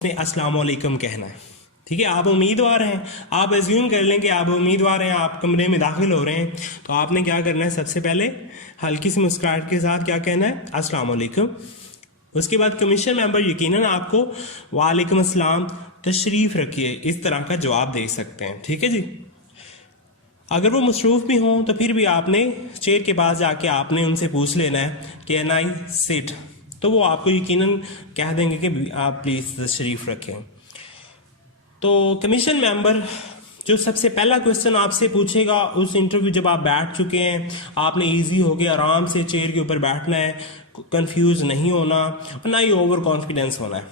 ने अस्सलाम वालेकुम कहना है। ठीक है, आप उम्मीदवार हैं, आप एज्यूम कर लें कि आप उम्मीदवार हैं, आप कमरे में दाखिल हो रहे हैं, तो आपने क्या करना है, सबसे पहले हल्की सी मुस्कुराहट के साथ क्या कहना है, अस्सलाम वालेकुम। उसके बाद कमीशन मेंबर यकीनन आपको वालेकुम अस्सलाम, तशरीफ रखिए, इस तरह का जवाब दे सकते हैं। ठीक है जी। अगर वो मसरूफ भी हों तो फिर भी आपने चेयर के पास जाके आपने उनसे पूछ लेना है कि एन आई सिट, तो वो आपको यकीनन कह देंगे कि आप प्लीज़ तशरीफ रखें। तो कमीशन मेंबर जो सबसे पहला क्वेश्चन आपसे पूछेगा उस इंटरव्यू, जब आप बैठ चुके हैं, आपने इजी हो गया, आराम से चेयर के ऊपर बैठना है, कंफ्यूज नहीं होना और ना ही ओवर कॉन्फिडेंस होना है,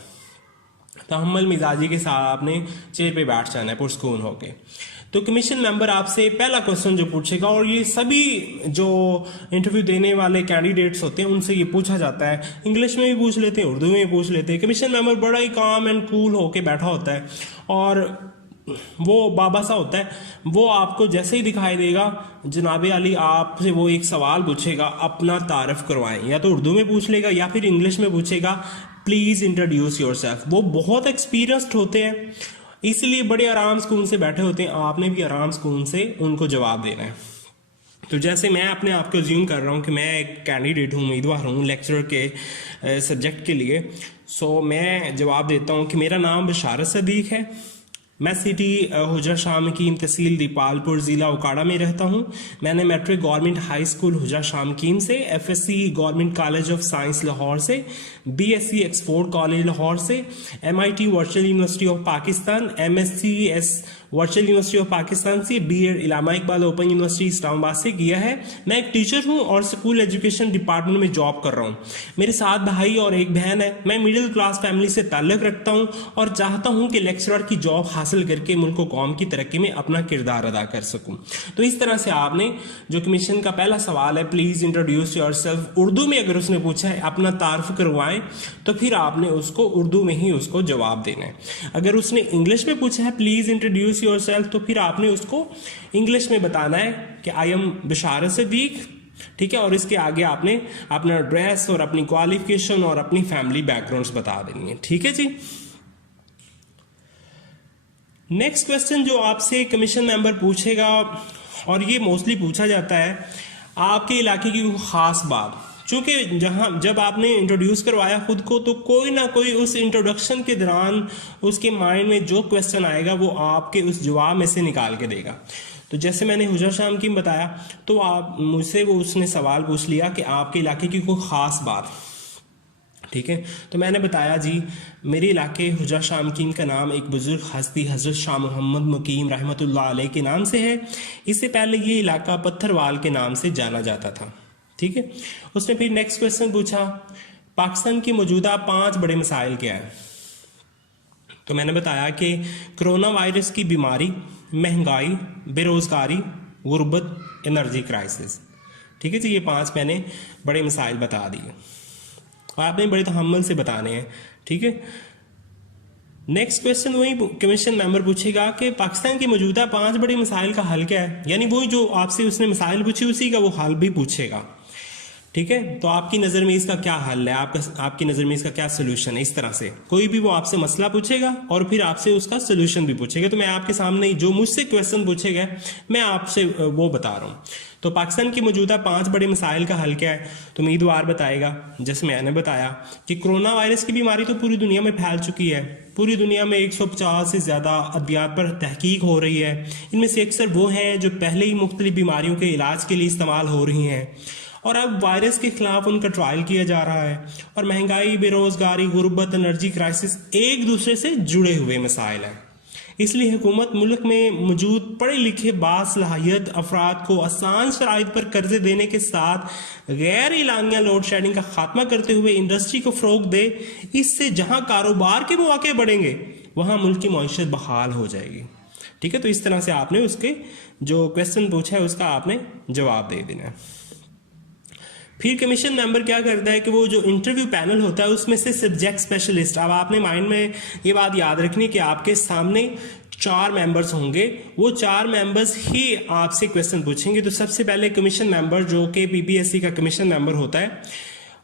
तहम्मुल मिजाजी के साथ आपने चेयर पे बैठ जाना है पुरस्कून होके। तो कमीशन मेंबर आपसे पहला क्वेश्चन जो पूछेगा, और ये सभी जो इंटरव्यू देने वाले कैंडिडेट्स होते हैं उनसे ये पूछा जाता है, इंग्लिश में भी पूछ लेते हैं, उर्दू में भी पूछ लेते हैं। कमीशन मेंबर बड़ा ही काम एंड कूल होके बैठा होता है और वो बाबा सा होता है। वो आपको जैसे ही दिखाई देगा, जनाबे अली आपसे वो एक सवाल पूछेगा, अपना तारफ करवाएं, या तो उर्दू में पूछ लेगा या फिर इंग्लिश में पूछेगा, प्लीज़ इंट्रोड्यूस योरसेल्फ। वो बहुत एक्सपीरियंस्ड होते हैं, इसलिए बड़े आराम सुकून से बैठे होते हैं, आपने भी आराम सुकून से उनको जवाब देना है। तो जैसे मैं अपने आप को अज्यूम कर रहा हूँ कि मैं एक कैंडिडेट हूँ, उम्मीदवार हूँ लेक्चरर के सब्जेक्ट के लिए, सो मैं जवाब देता हूँ कि मेरा नाम बशारत सदीक है, मैं सिटी हुजरा शाह मकीम तहसील दीपालपुर ज़िला उकाड़ा में रहता हूँ। मैंने matric government high school Hujra Shah Muqeem से, FSc government college of science Lahore से, बीएससी एक्सपोर्ट कॉलेज लाहौर से, MIT virtual university of Pakistan, MSCS virtual university of Pakistan से, BEd Allama Iqbal open university Islamabad से किया है। मैं एक टीचर हूँ और स्कूल एजुकेशन डिपार्टमेंट में जॉब कर रहा हूँ। मेरे 7 भाई और 1 बहन है। मैं मिडिल क्लास फैमिली से ताल्लुक़ रखता हूँ और चाहता हूँ कि लेक्चरर की जॉब हासिल करके मुल्क और कौम की तरक्की में अपना किरदार अदा कर सकूँ। तो इस तरह से आपने जो कमीशन का पहला सवाल है, प्लीज़ इंट्रोड्यूस योरसेल्फ, उर्दू में अगर उसने पूछा है अपना तारुफ करवाएं, तो फिर आपने उसको उर्दू में ही उसको जवाब देना है। अगर उसने इंग्लिश में पूछा है प्लीज़ इंट्रोड्यूस योरसेल्फ, तो फिर आपने उसको इंग्लिश में बताना है कि आई एम बशारत सदीक। ठीक है, और इसके आगे आपने अपना एड्रेस और अपनी क्वालिफिकेशन और अपनी फैमिली बैकग्राउंड्स बता देनी है। ठीक है जी। नेक्स्ट क्वेश्चन जो आपसे कमीशन मेंबर पूछेगा, और ये मोस्टली पूछा जाता है, आपके इलाके की खास बात, चूंकि जब आपने इंट्रोड्यूस करवाया खुद को, तो कोई ना कोई उस इंट्रोडक्शन के दौरान उसके माइंड में जो क्वेश्चन आएगा वो आपके उस जवाब में से निकाल के देगा। तो जैसे मैंने हुजरा शाह मकीम बताया, तो आप मुझसे वो उसने सवाल पूछ लिया कि आपके इलाके की कोई ख़ास बात। ठीक है, तो मैंने बताया जी, मेरे इलाके हुजरा शाह मकीम का नाम एक बुजुर्ग हस्ती हज़रत शाह मोहम्मद मकीम रहमतुल्लाह अलैह के नाम से है। इससे पहले ये इलाका पत्थरवाल के नाम से जाना जाता था। ठीक है, उसने फिर नेक्स्ट क्वेश्चन पूछा, पाकिस्तान की मौजूदा 5 बड़े मसाइल क्या है। तो मैंने बताया कि कोरोना वायरस की बीमारी, महंगाई, बेरोज़गारी, गुर्बत, एनर्जी क्राइसिस। ठीक है जी, ये 5 मैंने बड़े मसाइल बता दिए और आपने बड़े तहम्मुल से बताने हैं। ठीक है, नेक्स्ट क्वेश्चन वही कमीशन मेंबर पूछेगा कि पाकिस्तान के मौजूदा 5 बड़े मसाइल का हल क्या है, यानी वही जो आपसे उसने मसाइल पूछी उसी का वो हल भी पूछेगा। ठीक है, तो आपकी नज़र में इसका क्या हल है, आपकी नज़र में इसका क्या सोल्यूशन है। इस तरह से कोई भी वो आपसे मसला पूछेगा और फिर आपसे उसका सोल्यूशन भी पूछेगा। तो मैं आपके सामने जो मुझसे क्वेश्चन पूछेगा मैं आपसे वो बता रहा हूँ। तो पाकिस्तान की मौजूदा 5 बड़े मसाइल का हल क्या है, तो उम्मीदवार बताएगा। जैसे मैंने बताया कि कोरोना वायरस की बीमारी तो पूरी दुनिया में फैल चुकी है, पूरी दुनिया में 150 से ज़्यादा अद्वियात पर तहकीक हो रही है। इनमें से अक्सर वो हैं जो पहले ही मुख्तलिफ बीमारियों के इलाज के लिए इस्तेमाल हो रही हैं, और अब वायरस के खिलाफ उनका ट्रायल किया जा रहा है। और महंगाई, बेरोजगारी, गुर्बत, एनर्जी क्राइसिस एक दूसरे से जुड़े हुए मसाइल हैं। इसलिए हुकूमत मुल्क में मौजूद पढ़े लिखे बासलाहियत अफराद को आसान शराइत पर कर्जे देने के साथ गैर इलानिया लोड शेडिंग का खात्मा करते हुए इंडस्ट्री को फ़रोग दे। इससे जहां कारोबार के मौके बढ़ेंगे वहां मुल्क की मईशत बहाल हो जाएगी। ठीक है, तो इस तरह से आपने उसके जो क्वेश्चन पूछा है उसका आपने जवाब दे देना है। फिर कमीशन मेंबर क्या करता है कि वो जो इंटरव्यू पैनल होता है उसमें से सब्जेक्ट स्पेशलिस्ट, अब आपने माइंड में ये बात याद रखनी कि आपके सामने 4 मेंबर्स होंगे, वो 4 मेंबर्स ही आपसे क्वेश्चन पूछेंगे। तो सबसे पहले कमीशन मेंबर जो कि पीपीएससी का कमीशन मेंबर होता है,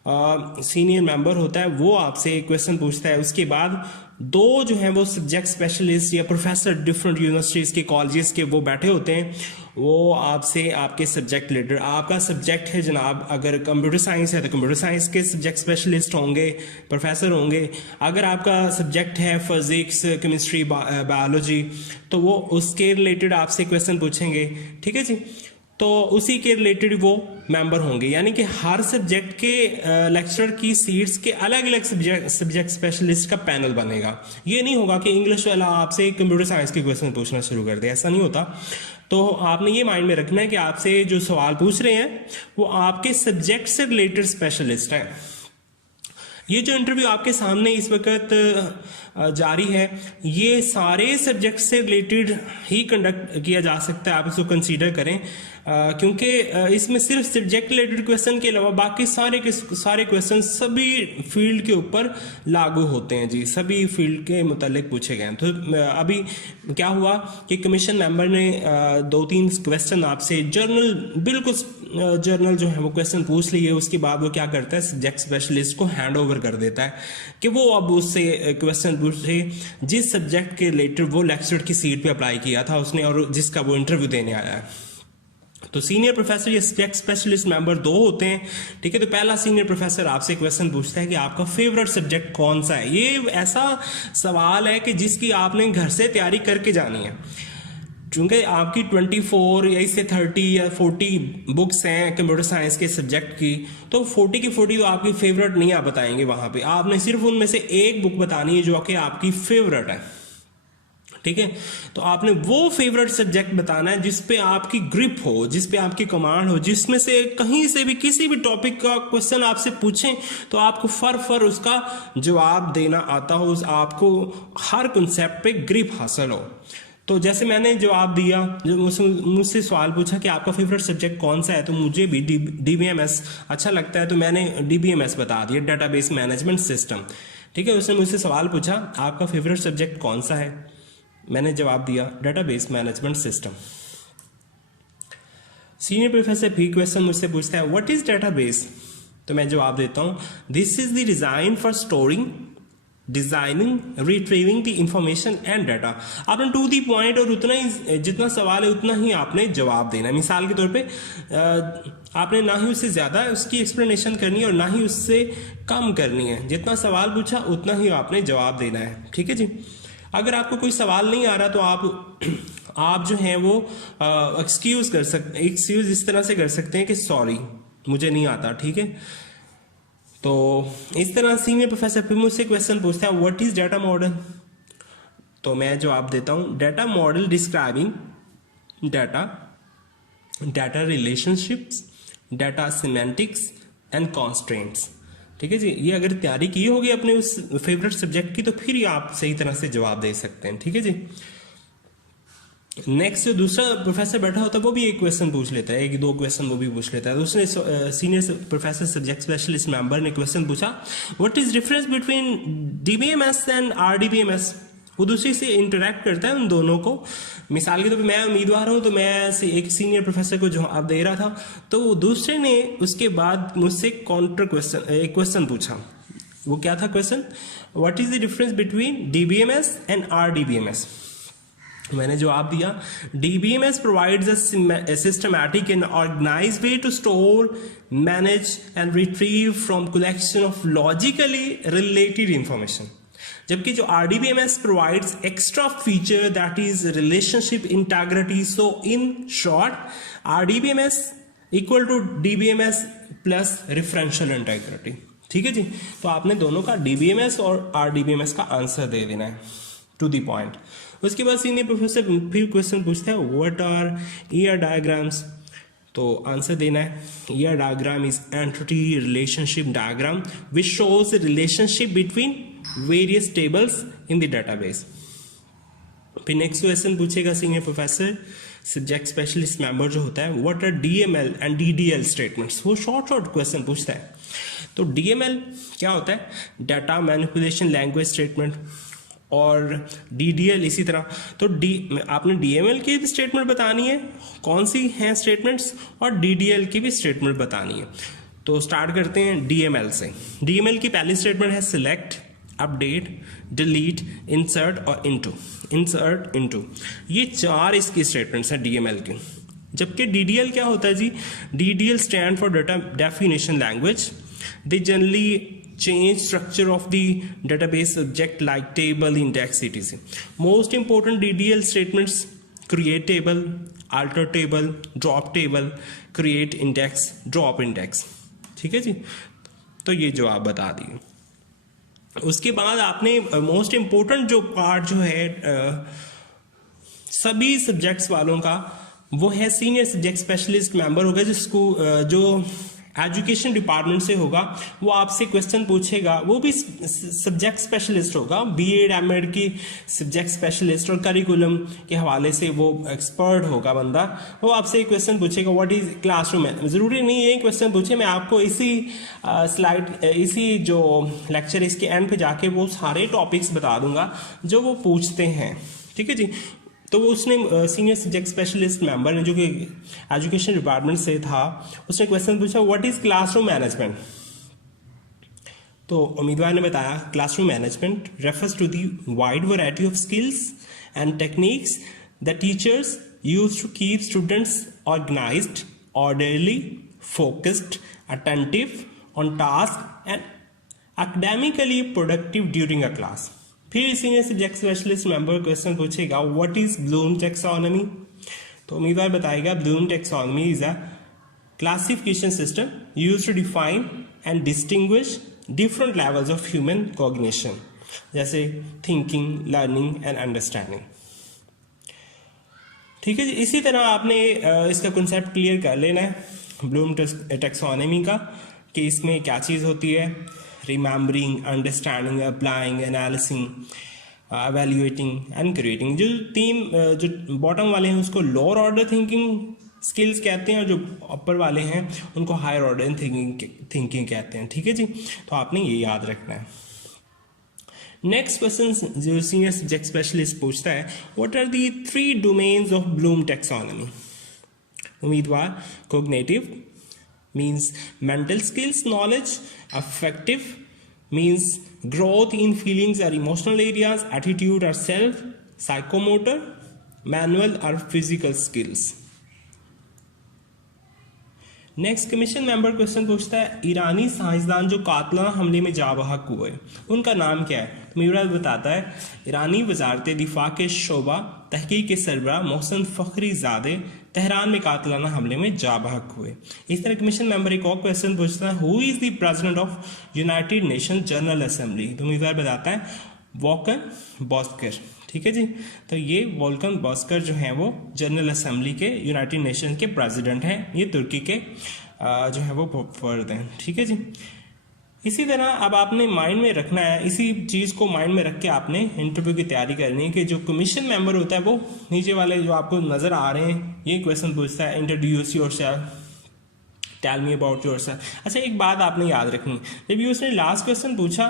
सीनियर मेंबर होता है, वो आपसे क्वेश्चन पूछता है। उसके बाद दो जो हैं वो सब्जेक्ट स्पेशलिस्ट या प्रोफेसर डिफरेंट यूनिवर्सिटीज़ के कॉलेजेस के वो बैठे होते हैं, वो आपसे आपके सब्जेक्ट रिलेटेड, आपका सब्जेक्ट है जनाब अगर कंप्यूटर साइंस है तो कंप्यूटर साइंस के सब्जेक्ट स्पेशलिस्ट होंगे, प्रोफेसर होंगे। अगर आपका सब्जेक्ट है फिजिक्स, केमिस्ट्री, बायोलॉजी, तो वो उसके रिलेटेड आपसे क्वेश्चन पूछेंगे, ठीक है जी। तो उसी के रिलेटेड वो मेंबर होंगे, यानी कि हर सब्जेक्ट के लेक्चरर की सीट्स के अलग अलग सब्जेक्ट स्पेशलिस्ट का पैनल बनेगा। ये नहीं होगा कि इंग्लिश वाला आपसे कंप्यूटर साइंस के क्वेश्चन पूछना शुरू कर दे, ऐसा नहीं होता। तो आपने ये माइंड में रखना है कि आपसे जो सवाल पूछ रहे हैं वो आपके सब्जेक्ट से रिलेटेड स्पेशलिस्ट है। ये जो इंटरव्यू आपके सामने इस वक्त जारी है, ये सारे सब्जेक्ट से रिलेटेड ही कंडक्ट किया जा सकता है, आप इसको कंसीडर करें, क्योंकि इसमें सिर्फ सब्जेक्ट रिलेटेड क्वेश्चन के अलावा बाकी सारे क्वेश्चन सभी फील्ड के ऊपर लागू होते हैं जी, सभी फील्ड के मुतालिक पूछे गए हैं। तो अभी क्या हुआ कि कमीशन मेंबर ने 2-3 क्वेश्चन आपसे बिल्कुल जर्नल जो है वो क्वेश्चन पूछ लिए। उसके बाद वो क्या करता है, सब्जेक्ट स्पेशलिस्ट को हैंड ओवर कर देता है कि वो अब उससे क्वेश्चन पूछे जिस सब्जेक्ट के रिलेटेड वो लेक्चर की सीट पे अप्लाई किया था उसने और जिसका वो इंटरव्यू देने आया है। तो सीनियर प्रोफेसर या सब्जेक्ट स्पेशलिस्ट मेंबर 2 होते हैं, ठीक है। तो पहला सीनियर प्रोफेसर आपसे क्वेश्चन पूछता है कि आपका फेवरेट सब्जेक्ट कौन सा है। ये ऐसा सवाल है कि जिसकी आपने घर से तैयारी करके जानी है, चूंकि आपकी 24 या इससे 30 या 40 बुक्स हैं कंप्यूटर साइंस के सब्जेक्ट की, तो 40 की 40 तो आपकी फेवरेट नहीं आप बताएंगे वहां पे, आपने सिर्फ उनमें से एक बुक बतानी है जो कि आपकी फेवरेट है, ठीक है। तो आपने वो फेवरेट सब्जेक्ट बताना है जिस पे आपकी ग्रिप हो, जिस पे आपकी कमांड हो, जिसमें से कहीं से भी किसी भी टॉपिक का क्वेश्चन आपसे पूछें तो आपको फर उसका जवाब देना आता हो, आपको हर कंसेप्ट पे ग्रिप हासिल हो। तो जैसे मैंने जवाब दिया, जब मुझसे सवाल पूछा कि आपका फेवरेट सब्जेक्ट कौन सा है, तो मुझे भी डीबीएमएस अच्छा लगता है, तो मैंने डीबीएमएस बता दिया, डेटाबेस मैनेजमेंट सिस्टम, ठीक है। उसने मुझसे सवाल पूछा आपका फेवरेट सब्जेक्ट कौन सा है, मैंने जवाब दिया database management system. Senior professor फिर क्वेश्चन मुझसे पूछता है व्हाट इज डेटाबेस, तो मैं जवाब देता हूं this is the design for storing, designing, retrieving the information and data. आपने टू दी पॉइंट और उतना ही जितना सवाल है उतना ही आपने जवाब देना है। मिसाल के तौर पे आपने ना ही उससे ज्यादा उसकी एक्सप्लेनेशन करनी है और ना ही उससे कम करनी है, जितना सवाल पूछा उतना ही आपने जवाब देना है, ठीक है जी। अगर आपको कोई सवाल नहीं आ रहा तो आप जो है वो एक्सक्यूज इस तरह से कर सकते हैं कि सॉरी मुझे नहीं आता, ठीक है। तो इस तरह सीनियर प्रोफेसर फिर मुझसे क्वेश्चन पूछता है व्हाट इज डाटा मॉडल, तो मैं जवाब देता हूं data model describing data relationships, data semantics and constraints, ठीक है जी। ये अगर तैयारी की होगी अपने उस फेवरेट सब्जेक्ट की तो फिर ही आप सही तरह से जवाब दे सकते हैं, ठीक है जी। नेक्स्ट जो दूसरा प्रोफेसर बैठा होता है वो भी एक क्वेश्चन पूछ लेता है, 1-2 क्वेश्चन वो भी पूछ लेता है। तो उसने senior professor subject specialist member ने क्वेश्चन पूछा what is difference between DBMS and RDBMS. वो दूसरे से इंटरेक्ट करता है उन दोनों को। मिसाल के तौर पे मैं उम्मीदवार हूं तो मैं एक सीनियर प्रोफेसर को जवाब दे रहा था, तो वो दूसरे ने उसके बाद मुझसे काउंटर क्वेश्चन एक क्वेश्चन पूछा। वो क्या था question, what is the difference between DBMS and RDBMS. मैंने जवाब दिया DBMS provides a systematic and organized way to store, manage and retrieve from collection of logically related information. जबकि जो RDBMS provides extra feature that is relationship integrity. So in short, RDBMS equal to DBMS plus referential integrity. ठीक है जी। तो आपने दोनों का DBMS और RDBMS का आंसर दे देना है टू द पॉइंट। उसके बाद सीनियर प्रोफेसर फिर क्वेश्चन पूछता है व्हाट आर ER डायग्राम्स, तो आंसर देना है ER diagram is entity relationship diagram which shows relationship between various tables in the database. फिर नेक्स्ट क्वेश्चन पूछेगा senior professor subject specialist member जो होता है what are DML and DDL statements. वो short question पूछता है। तो DML क्या होता है, डाटा मैनिपुलेशन लैंग्वेज स्टेटमेंट, और DDL इसी तरह। तो आपने DML की भी स्टेटमेंट बतानी है कौन सी हैं स्टेटमेंट्स, और DDL की भी स्टेटमेंट बतानी है। तो स्टार्ट करते हैं DML से। DML की पहली स्टेटमेंट है सिलेक्ट, अपडेट, डिलीट, इंसर्ट और इनटू। ये 4 इसकी स्टेटमेंट्स हैं डीएमएल की। जबकि डीडीएल क्या होता है जी? DDL stand for data definition language. They generally change structure of the database subject like table, index, etc. Most important DDL statements: create table, alter table, drop table, create index, drop index। ठीक है जी, तो ये जो आप बता दिए। उसके बाद आपने मोस्ट इंपॉर्टेंट जो पार्ट जो है सभी सब्जेक्ट्स वालों का, वो है सीनियर सब्जेक्ट स्पेशलिस्ट मेंबर होगा, जिसको जो एजुकेशन डिपार्टमेंट से होगा, वो आपसे क्वेश्चन पूछेगा। वो भी सब्जेक्ट स्पेशलिस्ट होगा, बीएड एमएड की सब्जेक्ट स्पेशलिस्ट, और करिकुलम के हवाले से वो एक्सपर्ट होगा बंदा। वो आपसे क्वेश्चन पूछेगा व्हाट इज क्लासरूम। ज़रूरी नहीं यही क्वेश्चन पूछे, मैं आपको इसी स्लाइड इसी जो लेक्चर इसके एंड पे जाके वो सारे टॉपिक्स बता दूंगा जो वो पूछते हैं। ठीक है जी, तो उसने सीनियर सब्जेक्ट स्पेशलिस्ट मेंबर ने, जो कि एजुकेशन डिपार्टमेंट से था, उसने क्वेश्चन पूछा व्हाट इज क्लासरूम मैनेजमेंट। तो उम्मीदवार ने बताया classroom management refers to the wide variety of skills and techniques the teachers use to keep students organised, orderly, focused, attentive on task and academically productive during a class. फिर senior subject specialist member question पूछेगा what is Bloom taxonomy. तो उम्मीदवार बताएगा Bloom taxonomy is a classification system used to define and distinguish different levels of human cognition, जैसे thinking, learning and understanding. ठीक है जी, इसी तरह आपने इसका कंसेप्ट क्लियर कर लेना है ब्लूम टेक्सोनॉमी का, कि इसमें क्या चीज़ होती है। Remembering, understanding, applying, analysing, evaluating and creating. जो 3 जो बॉटम वाले हैं उसको लोअर ऑर्डर थिंकिंग स्किल्स कहते हैं, और जो अपर वाले हैं उनको हायर ऑर्डर थिंकिंग कहते हैं। ठीक है जी, तो आपने ये याद रखना है। नेक्स्ट क्वेश्चन जो सीनियर सब्जेक्ट स्पेशलिस्ट पूछता है, what are the 3 domains of Bloom taxonomy. उम्मीदवार cognitive means mental skills knowledge, affective means growth in feelings or emotional areas, attitude or self, psychomotor, manual or physical skills। Next commission member question पूछता है ईरानी साइंसदान जो कातलाना हमले में जा बहक हुए उनका नाम क्या है। तो मीरा बताता है ईरानी वजारत दिफा के शोबा तहकीक के सरबरा मोहसिन फखरीजादे तेहरान में कातलाना हमले में जा बहक हुए। इस तरह कमीशन मेंबर एक और क्वेश्चन पूछता है who is the president of United nation general assembly. तो मीरा बताता है वॉल्कर बॉस्कर। ठीक है जी, तो ये वॉल्कर बॉस्कर जो हैं वो जनरल असेंबली के यूनाइटेड नेशन के प्रेसिडेंट हैं। ये तुर्की के जो है वो फर्द हैं। ठीक है जी, इसी तरह अब आपने माइंड में रखना है, इसी चीज़ को माइंड में रख के आपने इंटरव्यू की तैयारी करनी है कि जो कमीशन मेंबर होता है वो नीचे वाले जो आपको नज़र आ रहे हैं ये क्वेश्चन पूछता है introduce yourself, tell me about yourself. अच्छा एक बात आपने याद रखनी, जब ये उसने लास्ट क्वेश्चन पूछा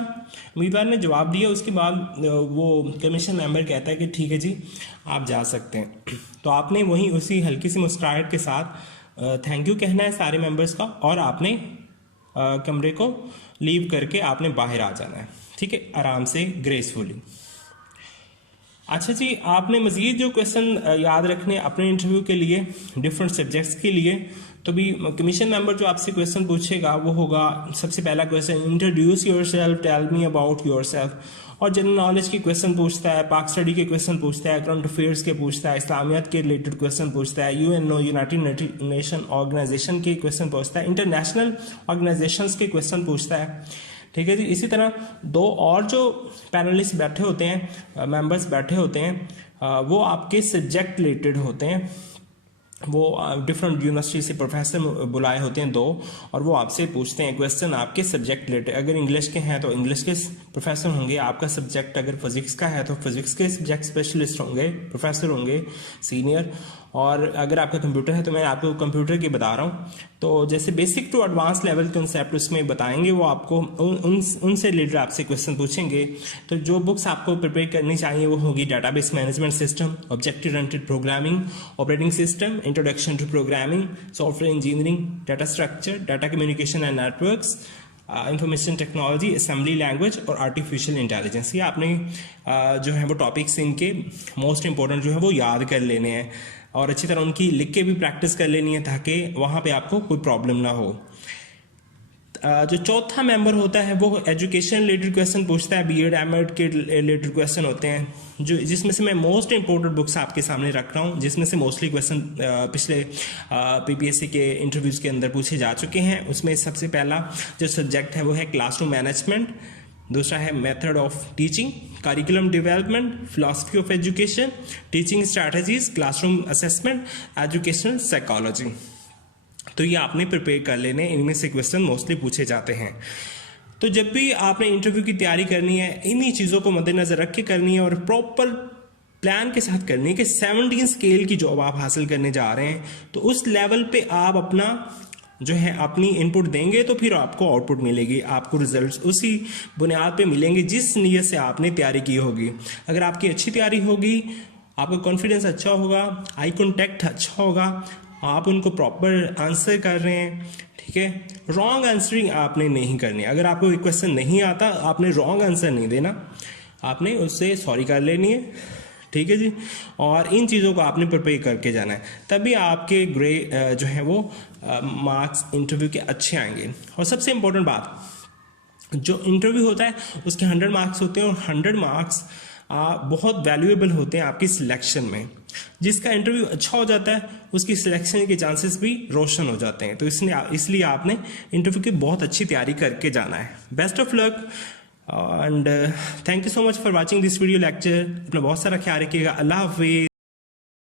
उम्मीदवार ने जवाब दिया, उसके बाद वो कमीशन मेंबर कहता है कि ठीक है जी आप जा सकते हैं। तो आपने वहीं उसी हल्की सी मुस्कुराहट के साथ थैंक यू कहना है सारे मेंबर्स का और आपने कमरे को लीव करके आपने बाहर आ जाना है। ठीक है, आराम से ग्रेसफुली। अच्छा जी, आपने मज़ीद जो क्वेश्चन याद रखने अपने इंटरव्यू के लिए डिफरेंट सब्जेक्ट्स के लिए, तो भी कमीशन मेंबर जो आपसे क्वेश्चन पूछेगा वो होगा सबसे पहला question introduce yourself, tell me about yourself. और जनरल नॉलेज के क्वेश्चन पूछता है, पाक स्टडी के क्वेश्चन पूछता है, करंट अफेयर्स के पूछता है, इस्लामियत के रिलेटेड क्वेश्चन पूछता है, यूएनओ यूनाइटेड नेशन ऑर्गेनाइजेशन के क्वेश्चन पूछता है, इंटरनेशनल ऑर्गेनाइजेशंस के क्वेश्चन पूछता है। ठीक है जी, इसी तरह 2 और जो पैनलिस्ट बैठे होते हैं, मेंबर्स बैठे होते हैं, वो आपके सब्जेक्ट रिलेटेड होते हैं। वो डिफरेंट यूनिवर्सिटी से प्रोफेसर बुलाए होते हैं 2, और वो आपसे पूछते हैं क्वेश्चन आपके सब्जेक्ट रिलेटेड। अगर इंग्लिश के हैं तो इंग्लिश के प्रोफेसर होंगे, आपका सब्जेक्ट अगर फिजिक्स का है तो फिजिक्स के सब्जेक्ट स्पेशलिस्ट होंगे, प्रोफेसर होंगे सीनियर। और अगर आपका कंप्यूटर है तो मैं आपको कंप्यूटर की बता रहा हूँ, तो जैसे basic to advance level concept उसमें बताएंगे, वो आपको उनसे रिलेटेड आपसे क्वेश्चन पूछेंगे। तो जो बुक्स आपको प्रिपेयर करनी चाहिए वो होगी database management system, object oriented programming, operating system, introduction to programming, software engineering, data structure, data communication and networks, information technology, assembly language और आर्टिफिशियल इंटेलिजेंस। ये आपने जो है वो टॉपिक्स इनके मोस्ट इंपॉर्टेंट जो है वो याद कर लेने हैं और अच्छी तरह उनकी लिख के भी प्रैक्टिस कर लेनी है ताकि वहाँ पे आपको कोई प्रॉब्लम ना हो। जो चौथा मेंबर होता है वो एजुकेशन रिलेटेड क्वेश्चन पूछता है, बीएड एमएड के रिलेटेड क्वेश्चन होते हैं जो जिसमें से मैं मोस्ट इंपॉर्टेंट बुक्स आपके सामने रख रहा हूँ, जिसमें से मोस्टली क्वेश्चन पिछले पीपीएससी के इंटरव्यूज़ के अंदर पूछे जा चुके हैं। उसमें सबसे पहला जो सब्जेक्ट है वो है क्लासरूम मैनेजमेंट, दूसरा है method of teaching, curriculum development, philosophy of education, teaching strategies, classroom assessment, educational psychology. तो ये आपने प्रिपेयर कर लेने, इनमें से क्वेश्चन मोस्टली पूछे जाते हैं। तो जब भी आपने इंटरव्यू की तैयारी करनी है इन्हीं चीज़ों को मद्देनजर रख के करनी है और प्रॉपर प्लान के साथ करनी है कि 17 स्केल की जॉब आप हासिल करने जा रहे हैं, तो उस लेवल पे आप अपना जो है अपनी इनपुट देंगे तो फिर आपको आउटपुट मिलेगी, आपको रिजल्ट्स उसी बुनियाद पे मिलेंगे जिस नीयत से आपने तैयारी की होगी। अगर आपकी अच्छी तैयारी होगी, आपका कॉन्फिडेंस अच्छा होगा, आई कॉन्टैक्ट अच्छा होगा, आप उनको प्रॉपर आंसर कर रहे हैं, ठीक है, रॉन्ग आंसरिंग आपने नहीं करनी। अगर आपको एक क्वेश्चन नहीं आता आपने रॉन्ग आंसर नहीं देना, आपने उससे सॉरी कर लेनी है, ठीक है जी। और इन चीज़ों को आपने प्रिपेयर करके जाना है, तभी आपके जो है वो मार्क्स इंटरव्यू के अच्छे आएंगे। और सबसे इम्पोर्टेंट बात, जो इंटरव्यू होता है उसके 100 मार्क्स होते हैं और 100 मार्क्स बहुत वैल्यूएबल होते हैं आपकी सिलेक्शन में। जिसका इंटरव्यू अच्छा हो जाता है उसकी सिलेक्शन के चांसेस भी रोशन हो जाते हैं। तो इसलिए आपने इंटरव्यू की बहुत अच्छी तैयारी करके जाना है। Best of luck and thank you so much for watching this video lecture. अपना बहुत सारा ख्याल रखिएगा। अल्लाह हाफिज़।